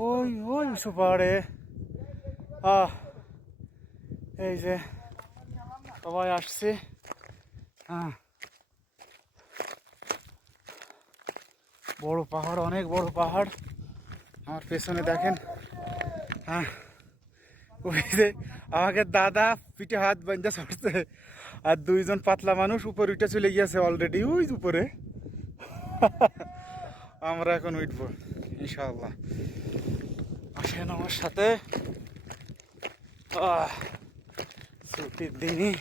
ওই ওই উঁচু পাহাড়ে এই যে সবাই আসছে। বড় পাহাড়, অনেক বড় পাহাড়। আমার পেছনে দেখেন। ওই যে আমাকে দাদা পিঠে হাত বান্ধা চড়ছে, আর দুইজন পাতলা মানুষ উপরে উঠে চলে গিয়েছে অলরেডি ওই উপরে। আমরা এখন উঠবো ইনশাআল্লাহ। আসেন আমার সাথে। ছুটির দিনই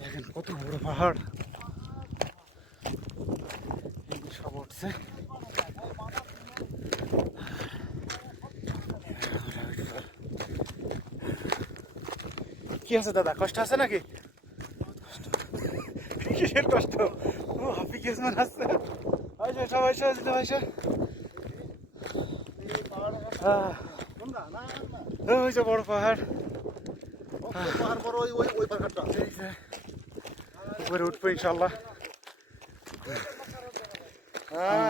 দেখেন কত বড় পাহাড়, সব উঠছে। কি আছে দাদা, কষ্ট আছে নাকি? কিসের কষ্ট? ও হাফি গেছমান আছে। সবাই ওই যে বড় পাহাড়, উপরে উঠবো ইনশাল্লাহ।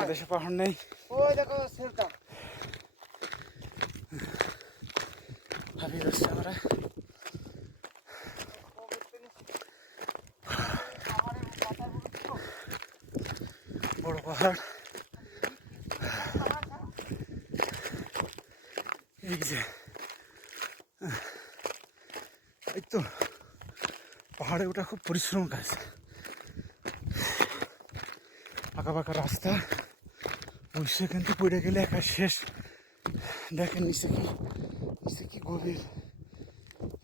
দেশে পাহাড় নেই। ভাবি যাচ্ছে আমরা। বড় পাহাড়, এই যে এই তো পাহাড়ে ওঠা খুব পরিশ্রম কাজ। পাকা পাকা রাস্তা, ওই সেখানকে পড়ে গেলে একা শেষ। দেখেন নিচে কি গভীর,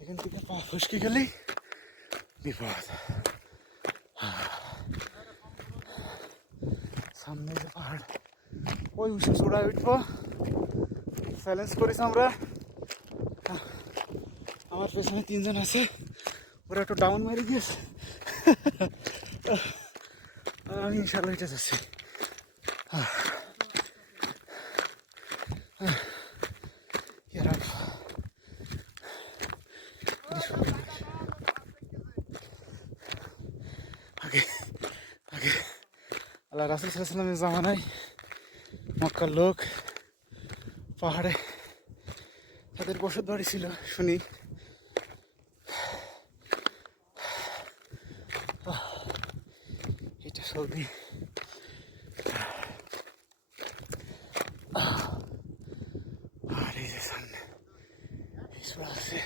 এখান থেকে পা ফসকে গেলেই বিপদ। সামনে যে পাহাড়, ওই উঁচু চূড়ায় উঠবো, চ্যালেঞ্জ করেছি আমরা। আমার পেছনে তিনজন আছে, ওরা একটু ডাউন মারি গিয়েছে। আমি ইনশাল্লাহ এটা যাচ্ছি। আগে আল্লাহ রাসূল সাল্লাল্লাহু আলাইহি ওয়াসাল্লামের জামানায় মক্কার লোক পাহাড়ে তাদের বসত বাড়ি ছিল শুনি। এটা সৌদি। আর এই যে সামনে আছে।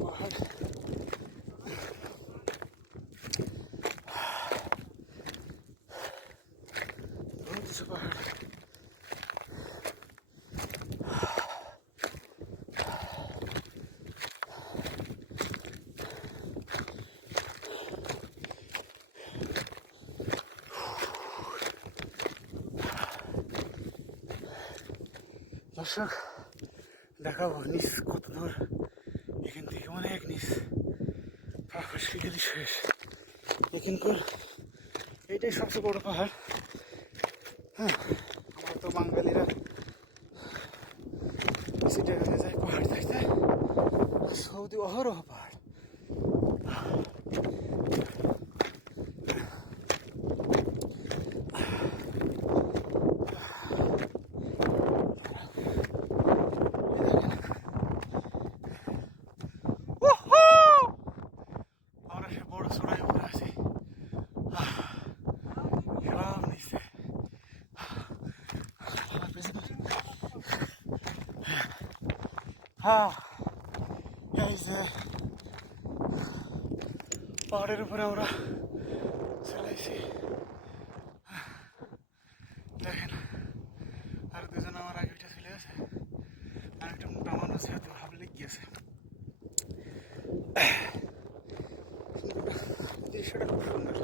পাহাড় পাহাড় দর্শক দেখাবো নিচ কত দূর, এখান থেকে অনেক নিচ, পা ফসকে গেলে শেষ। এখানকার এইটাই সবচেয়ে বড় পাহাড়। আমরা তো বাঙালিরা সিটে গেলে যাই পাহাড় দেখতে, সৌদি অহরহ পাহাড়। আমরা সে বড় চূড়ায় উপরে আছি। এই যে পাহাড়ের উপরে আমরা চলে এসেছি। দেখেন আর দুজন আমার আগে উঠে চলে গেছে, আর একটা মোটা মানুষ যেহেতু হাফ লেগ গিয়েছে। দৃশ্যটা খুব সুন্দর।